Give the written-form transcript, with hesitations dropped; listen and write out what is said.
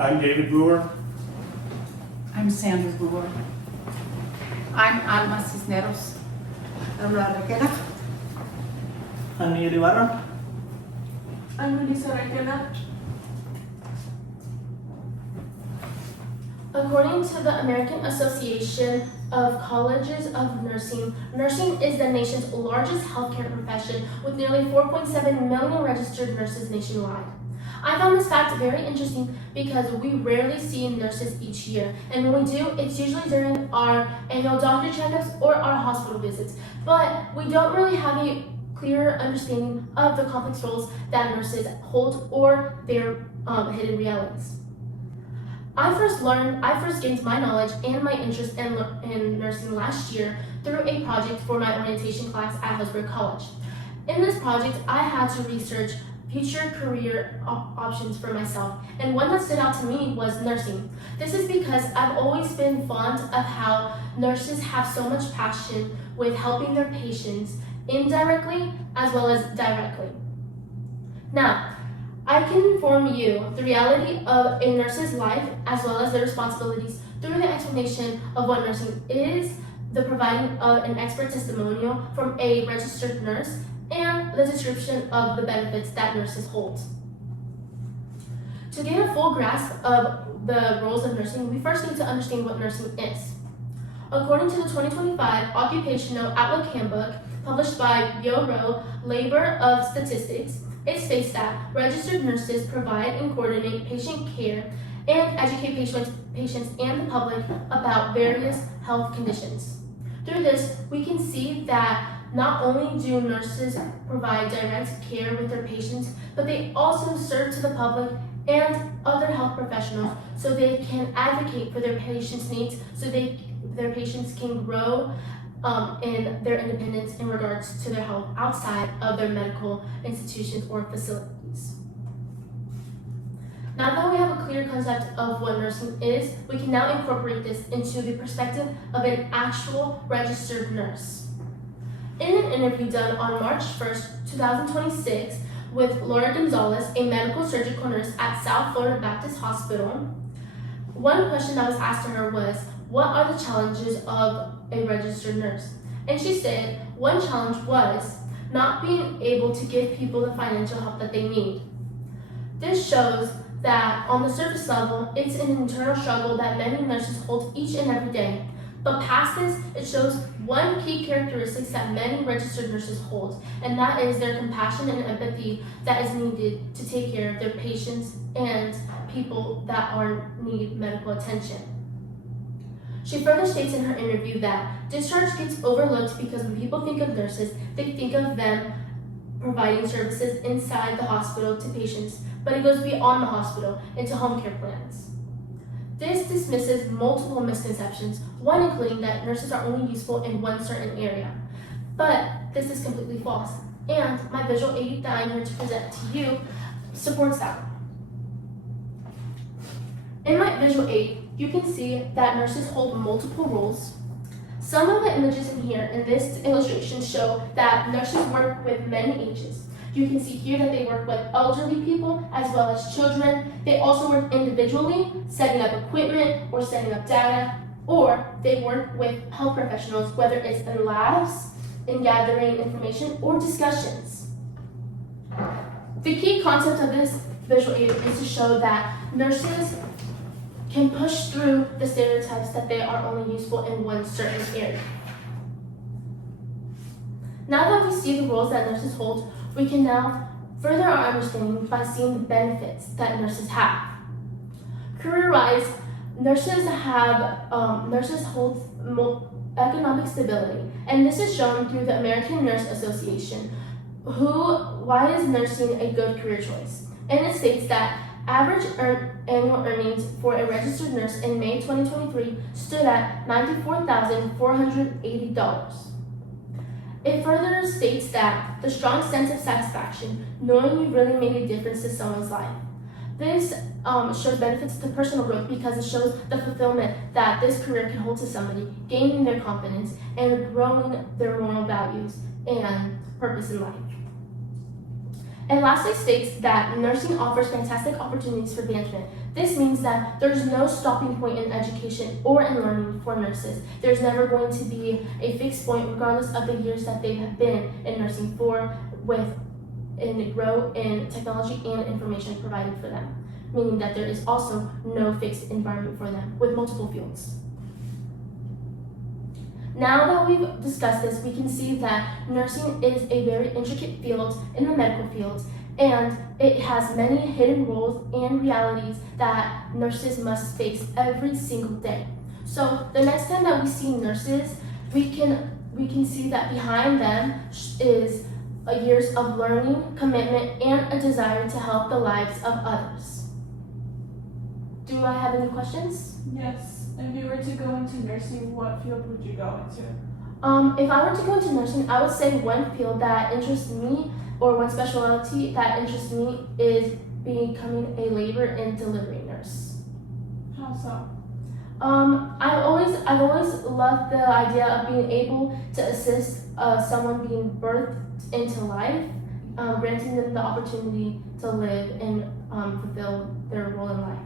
I'm David Brewer. I'm Sandra Brewer. I'm Alma Cisneros. I'm Laura Requena. I'm Miguel Ibarra. I'm Melissa Requena. According to the American Association of Colleges of Nursing, nursing is the nation's largest healthcare profession with nearly 4.7 million registered nurses nationwide. I found this fact very interesting because we rarely see nurses each year, and when we do, it's usually during our annual doctor checkups or our hospital visits, but we don't really have a clear understanding of the complex roles that nurses hold or their hidden realities. I first gained my knowledge and my interest in nursing last year through a project for my orientation class at Hillsborough College. In this project, I had to research future career options for myself, and one that stood out to me was nursing. This is because I've always been fond of how nurses have so much passion with helping their patients indirectly as well as directly. Now, I can inform you the reality of a nurse's life as well as their responsibilities through the explanation of what nursing is, the providing of an expert testimonial from a registered nurse, and the description of the benefits that nurses hold. To gain a full grasp of the roles of nursing, we first need to understand what nursing is. According to the 2025 Occupational Outlook Handbook, published by Bureau Labor of Statistics, it states that registered nurses provide and coordinate patient care and educate patients and the public about various health conditions. Through this, we can see that not only do nurses provide direct care with their patients, but they also serve to the public and other health professionals so they can advocate for their patients' needs so their patients can grow in their independence in regards to their health outside of their medical institutions or facilities. Now that we have a clear concept of what nursing is, we can now incorporate this into the perspective of an actual registered nurse. In an interview done on March 1st, 2026, with Laura Gonzalez, a medical surgical nurse at South Florida Baptist Hospital, one question that was asked to her was, what are the challenges of a registered nurse? And she said, one challenge was not being able to give people the financial help that they need. This shows that on the surface level, it's an internal struggle that many nurses hold each and every day. But past this, it shows one key characteristic that many registered nurses hold, and that is their compassion and empathy that is needed to take care of their patients and people that need medical attention. She further states in her interview that discharge gets overlooked because when people think of nurses, they think of them providing services inside the hospital to patients, but it goes beyond the hospital into home care plans. This dismisses multiple misconceptions, one including that nurses are only useful in one certain area. But this is completely false, and my visual aid that I'm here to present to you supports that. In my visual aid, you can see that nurses hold multiple roles. Some of the images in here in this illustration show that nurses work with many ages. You can see here that they work with elderly people as well as children. They also work individually, setting up equipment or setting up data, or they work with health professionals, whether it's in labs, in gathering information, or discussions. The key concept of this visual aid is to show that nurses can push through the stereotypes that they are only useful in one certain area. Now that we see the roles that nurses hold, we can now further our understanding by seeing the benefits that nurses have. Career-wise, nurses hold economic stability, and this is shown through the American Nurse Association. Why is nursing a good career choice? And it states that average annual earnings for a registered nurse in May 2023 stood at $94,480. It further states that the strong sense of satisfaction, knowing you really made a difference to someone's life. This shows benefits to personal growth because it shows the fulfillment that this career can hold to somebody, gaining their confidence and growing their moral values and purpose in life. And lastly states that nursing offers fantastic opportunities for advancement. This means that there's no stopping point in education or in learning for nurses. There's never going to be a fixed point regardless of the years that they have been in nursing for in grow in technology and information provided for them, meaning that there is also no fixed environment for them with multiple fields. Now that we've discussed this, we can see that nursing is a very intricate field in the medical field, and it has many hidden roles and realities that nurses must face every single day. So the next time that we see nurses, we can see that behind them is years of learning, commitment, and a desire to help the lives of others. Do I have any questions? Yes. If you were to go into nursing, what field would you go into? If I were to go into nursing, I would say one field that interests me, or one specialty that interests me, is becoming a labor and delivery nurse. How so? I've always loved the idea of being able to assist someone being birthed into life, granting them the opportunity to live and fulfill their role in life.